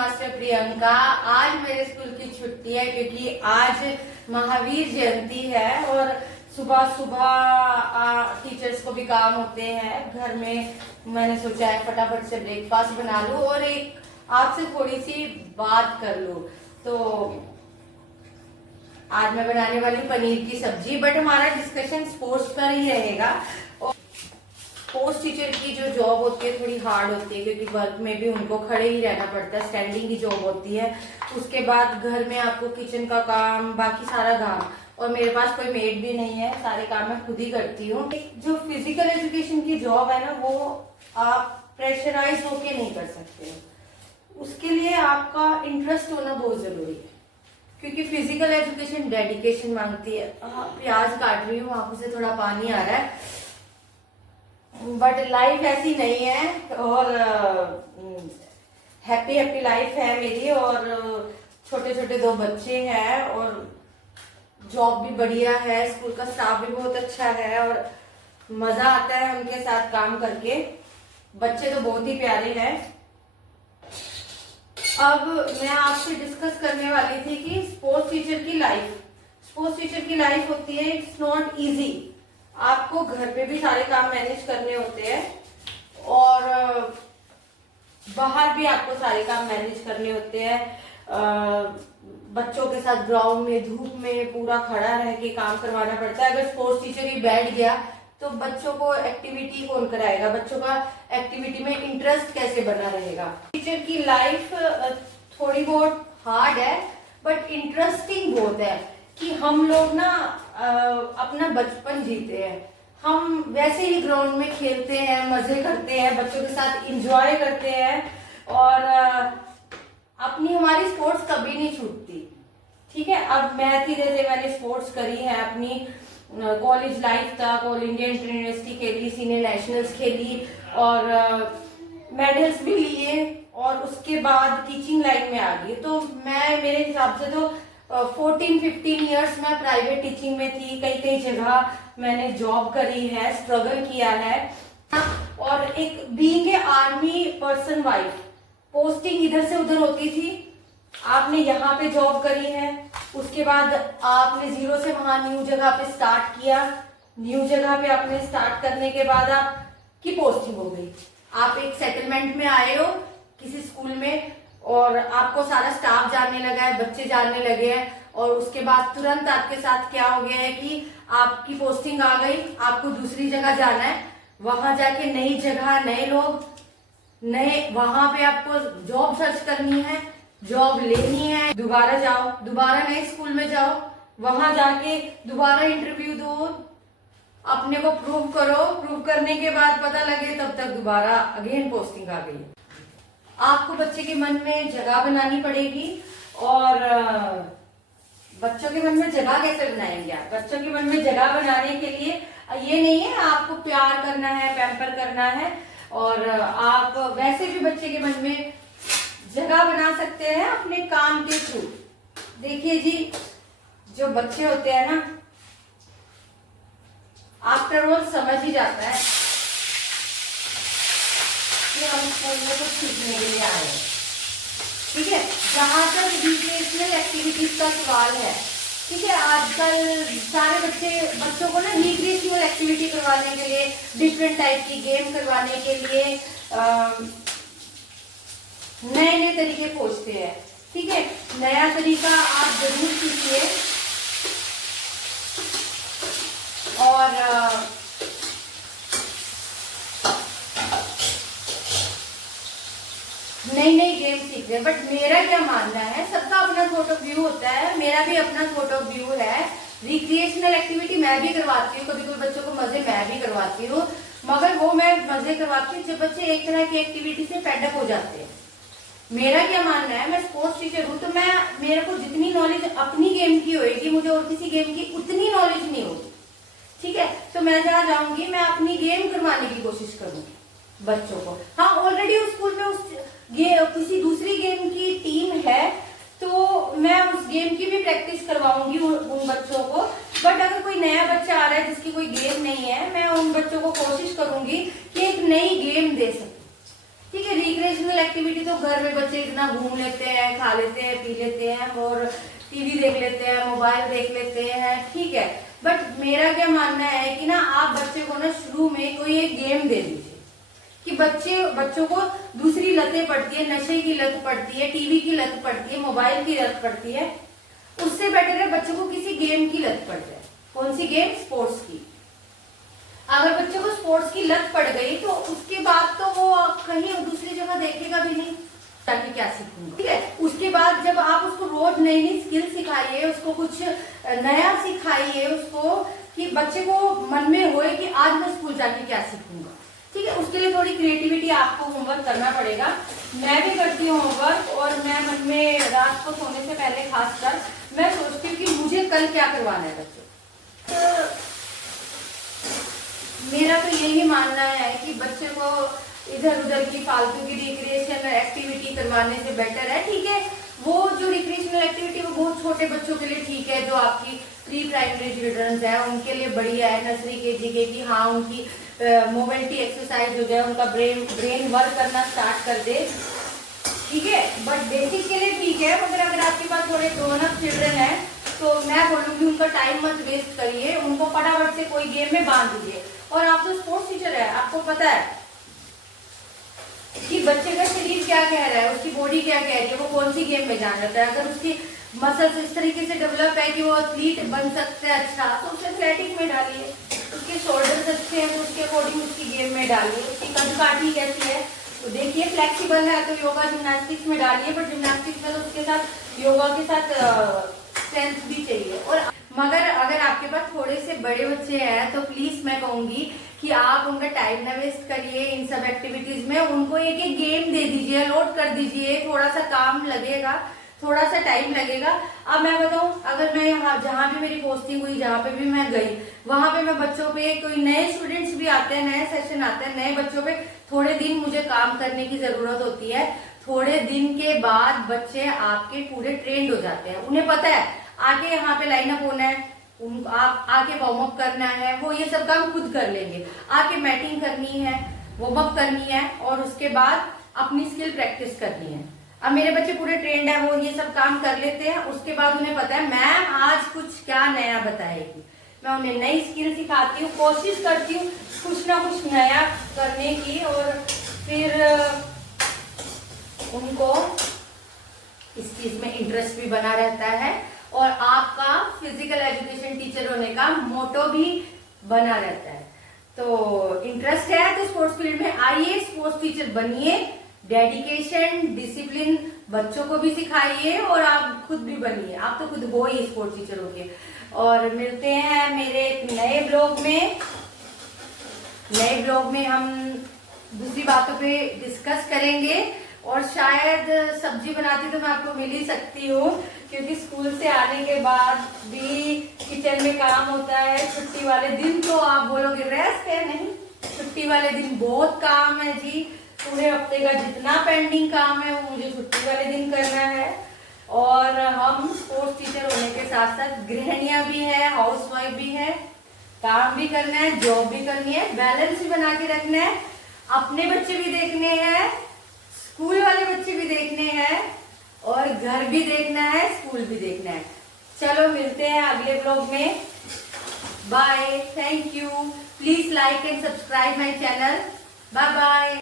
Master Priyanka. आज मेरे school की छुट्टी है क्योंकि आज महावीर जयंती है और सुबह सुबह टीचर्स को भी काम होते हैं घर में। मैंने सोचा है फटाफट से ब्रेकफास्ट बना लूं और एक आपसे थोड़ी सी बात कर लूं। तो आज मैं बनाने वाली पनीर की सब्जी, बट हमारा डिस्कशन स्पोर्ट्स पर ही रहेगा। स्पोर्ट्स टीचर की जो जॉब होती है थोड़ी हार्ड होती है क्योंकि वर्क में भी उनको खड़े ही रहना पड़ता है, स्टैंडिंग की जॉब होती है। उसके बाद घर में आपको किचन का काम, बाकी सारा काम, और मेरे पास कोई मेड भी नहीं है, सारे काम मैं खुद ही करती हूँ। जो फिजिकल एजुकेशन की जॉब है ना, वो आप प्रेशराइज होके नहीं कर सकते। उसके लिए आपका इंटरेस्ट होना बहुत जरूरी है क्योंकि फिजिकल एजुकेशन डेडिकेशन मांगती है। प्याज काट रही हूँ, आंखों से थोड़ा पानी आ रहा है, बट लाइफ ऐसी नहीं है और हैप्पी हैप्पी लाइफ है मेरी। और छोटे छोटे 2 बच्चे हैं और जॉब भी बढ़िया है, स्कूल का स्टाफ भी बहुत अच्छा है और मजा आता है उनके साथ काम करके। बच्चे तो बहुत ही प्यारे हैं। अब मैं आपसे डिस्कस करने वाली थी कि स्पोर्ट्स टीचर की लाइफ होती है, इट्स नॉट इजी। आपको घर पे भी सारे काम मैनेज करने होते हैं और बाहर भी आपको सारे काम मैनेज करने होते हैं। बच्चों के साथ ग्राउंड में धूप में पूरा खड़ा रह के काम करवाना पड़ता है। अगर स्पोर्ट्स टीचर ही बैठ गया तो बच्चों को एक्टिविटी कौन कराएगा, बच्चों का एक्टिविटी में इंटरेस्ट कैसे बना रहेगा। टीचर की लाइफ थोड़ी बहुत हार्ड है बट इंटरेस्टिंग बहुत है कि हम लोग ना अपना बचपन जीते हैं। हम वैसे ही ग्राउंड में खेलते हैं, मजे करते हैं, बच्चों के साथ एंजॉय करते हैं और अपनी हमारी स्पोर्ट्स कभी नहीं छूटती। ठीक है, अब मैं धीरे धीरे मैंने स्पोर्ट्स करी है अपनी कॉलेज लाइफ तक, ऑल इंडिया इंटर यूनिवर्सिटी खेली, सीनियर नेशनल्स खेली और मेडल्स भी लिए और उसके बाद टीचिंग लाइन में आ गई। तो मैं मेरे हिसाब से तो 14-15 इयर्स मैं प्राइवेट टीचिंग में थी। कई कई जगह मैंने जॉब करी है, स्ट्रगल किया है। और एक being a army person wife, posting इधर से उधर होती थी। आपने यहाँ पे जॉब करी है, उसके बाद आपने 0 से वहां न्यू जगह पे स्टार्ट किया। न्यू जगह पे आपने स्टार्ट करने के बाद आपकी पोस्टिंग हो गई। आप एक सेटलमेंट में आए हो किसी स्कूल में और आपको सारा स्टाफ जानने लगा है, बच्चे जानने लगे हैं और उसके बाद तुरंत आपके साथ क्या हो गया है कि आपकी पोस्टिंग आ गई, आपको दूसरी जगह जाना है। वहां जाके नई जगह, नए लोग, नए, वहां पे आपको जॉब सर्च करनी है, जॉब लेनी है, दोबारा जाओ, दोबारा नए स्कूल में जाओ, वहां जाके दोबारा इंटरव्यू दो, अपने को प्रूव करो, प्रूव करने के बाद पता लगे तब तक दोबारा अगेन पोस्टिंग आ गई। आपको बच्चे के मन में जगह बनानी पड़ेगी और बच्चों के मन में जगह कैसे बनाएंगे आप? बच्चों के मन में जगह बनाने के लिए ये नहीं है आपको प्यार करना है, पैम्पर करना है, और आप वैसे भी बच्चे के मन में जगह बना सकते हैं अपने काम के थ्रू। देखिए जी, जो बच्चे होते हैं ना, आफ्टर ऑल समझ ही जाता है कि हम स्कूल में कुछ सीखने के लिए आए। ठीक है, जहां तक रिक्रिएशनल एक्टिविटीज का सवाल है, ठीक है, आजकल सारे बच्चों को ना रिक्रिएशनल एक्टिविटी करवाने के लिए, डिफरेंट टाइप की गेम करवाने के लिए नए नए तरीके खोजते हैं। ठीक है, नया तरीका आप जरूर सीखिए और नई नई गेम सीख रहे हैं। बट मेरा क्या मानना है, सबका अपना थॉट ऑफ व्यू होता है, मेरा भी अपना थॉट ऑफ व्यू है। रिक्रिएशनल एक्टिविटी मैं भी करवाती हूँ, कभी कभी बच्चों को मजे मैं भी करवाती हूँ, मगर वो मैं मजे करवाती हूँ जब बच्चे एक तरह की एक्टिविटी से फेड अप हो जाते हैं। मेरा क्या मानना है, मैं स्पोर्ट्स टीचर हूँ तो मेरे को जितनी नॉलेज अपनी गेम की होगी, मुझे और किसी गेम की उतनी नॉलेज नहीं होगी। ठीक है, तो मैं जहाँ जाऊंगी मैं अपनी गेम करवाने की कोशिश करूंगी बच्चों को। हाँ, ऑलरेडी उस स्कूल में किसी दूसरी गेम की टीम है तो मैं उस गेम की भी प्रैक्टिस करवाऊंगी उन बच्चों को। बट अगर कोई नया बच्चा आ रहा है जिसकी कोई गेम नहीं है, मैं उन बच्चों को कोशिश करूंगी कि एक नई गेम दे सकूं। ठीक है, रिक्रिएशनल एक्टिविटी तो घर में बच्चे इतना घूम लेते हैं, खा लेते हैं, पी लेते हैं और टीवी देख लेते हैं, मोबाइल देख लेते हैं, ठीक है। बट मेरा क्या मानना है कि ना आप बच्चे को ना शुरू में कोई एक गेम दे दीजिए कि बच्चों को दूसरी लतें पड़ती है, नशे की लत पड़ती है, टीवी की लत पड़ती है, मोबाइल की लत पड़ती है, उससे बेटर है बच्चों को किसी गेम की लत पड़ जाए। कौन सी गेम? स्पोर्ट्स की। अगर बच्चे को स्पोर्ट्स की लत पड़ गई तो उसके बाद तो वो कहीं दूसरी जगह देखेगा भी नहीं ताकि क्या सीखूंगा, ठीक है। उसके बाद जब आप उसको रोज नई नई स्किल सिखाइए, उसको कुछ नया सिखाइए, उसको कि बच्चे को मन में होए कि आज मैं स्कूल जाके क्या सीखूंगा, ठीक है। उसके लिए थोड़ी क्रिएटिविटी आपको होमवर्क करना पड़ेगा। मैं भी करती हूँ होमवर्क और मैं मन में रात को सोने से पहले खासकर मैं सोचती हूँ कि मुझे कल क्या करवाना है बच्चों। तो मेरा तो यही मानना है कि बच्चे को इधर उधर की फालतू की रिक्रिएशन एक्टिविटी करवाने से बेटर है, ठीक है। वो जो रिक्रिएशनल एक्टिविटी वो बहुत छोटे बच्चों के लिए ठीक है, जो आपकी प्री प्राइमरी चिल्ड्रंस है उनके लिए बढ़िया है, नर्सरी केजी के कि हाँ उनकी मोबिलिटी एक्सरसाइज हो जाए, उनका ब्रेन वर्क करना स्टार्ट कर दे, ठीक है। बट बेसिक के लिए ठीक है, मगर अगर आपके पास थोड़े ग्रोन अप चिल्ड्रन है तो मैं बोलूंगी उनका टाइम मत वेस्ट करिए, उनको फटाफट से कोई गेम में बांध दीजिए। और आप तो स्पोर्ट्स टीचर है, आपको पता है कि बच्चे का शरीर क्या कह रहा है, उसकी बॉडी क्या कह रही है, वो कौन सी गेम में जाना चाहता है। अगर उसकी मसल्स इस तरीके से डेवलप है कि वो एथलीट बन सकता है अच्छा, तो उसे एथलेटिक में डालिए। उसके शोल्डर्स अच्छे हैं तो उसके अकॉर्डिंग उसकी गेम में डालिए। उसकी कदकाठी कैसी है तो देखिए, फ्लेक्सिबल है तो योगा जिम्नास्टिक्स में डालिए, बट जिम्नास्टिक्स में तो उसके साथ योगा के साथ स्ट्रेंथ भी चाहिए। और मगर अगर आपके पास थोड़े से बड़े बच्चे हैं तो प्लीज मैं कहूंगी कि आप उनका टाइम ना वेस्ट करिए इन सब एक्टिविटीज में, उनको एक एक गेम दे दीजिए, लोड कर दीजिए, थोड़ा सा काम लगेगा, थोड़ा सा टाइम लगेगा। अब मैं बताऊं, अगर मैं यहाँ जहाँ भी मेरी पोस्टिंग हुई, जहाँ पे भी मैं गई, वहां पे मैं बच्चों पे कोई नए स्टूडेंट्स भी आते हैं, नए सेशन आते हैं, नए बच्चों पे थोड़े दिन मुझे काम करने की जरूरत होती है। थोड़े दिन के बाद बच्चे आपके पूरे ट्रेंड हो जाते हैं, उन्हें पता है आगे यहाँ पे लाइन अप होना है, आप आके वार्म अप करना है, वो ये सब काम खुद कर लेंगे। आके मैटिंग करनी है, वार्म अप करनी है और उसके बाद अपनी स्किल प्रैक्टिस करनी है। अब मेरे बच्चे पूरे ट्रेंड है, वो ये सब काम कर लेते हैं। उसके बाद उन्हें पता है मैम आज कुछ क्या नया बताएगी, मैं उन्हें नई स्किल सिखाती हूँ, कोशिश करती हूँ कुछ ना कुछ नया करने की, और फिर उनको इस चीज में इंटरेस्ट भी बना रहता है और आपका फिजिकल एजुकेशन टीचर होने का मोटो भी बना रहता है। तो इंटरेस्ट है तो स्पोर्ट्स फील्ड में आइए, स्पोर्ट्स टीचर बनिए, डेडिकेशन डिसिप्लिन बच्चों को भी सिखाइए और आप खुद भी बनिए। आप तो खुद हो ही स्पोर्ट्स टीचर होके। और मिलते हैं मेरे एक नए ब्लॉग में। नए ब्लॉग में हम दूसरी बातों पे डिस्कस करेंगे और शायद सब्जी बनाती तो मैं आपको मिल ही सकती हूँ, क्योंकि स्कूल से आने के बाद भी किचन में काम होता है। छुट्टी वाले दिन तो आप बोलोगे रेस्ट है, नहीं, छुट्टी वाले दिन बहुत काम है जी। पूरे हफ्ते का जितना पेंडिंग काम है वो मुझे छुट्टी वाले दिन करना है। और हम स्पोर्ट्स टीचर होने के साथ साथ गृहिणियां भी है, हाउस वाइफ भी है, काम भी करना है, जॉब भी करनी है, बैलेंस भी बना के रखना है, अपने बच्चे भी देखने हैं, स्कूल वाले बच्चे भी देखने हैं और घर भी देखना है, स्कूल भी देखना है। चलो मिलते हैं अगले ब्लॉग में। Bye, thank you, please like and subscribe my channel. Bye bye.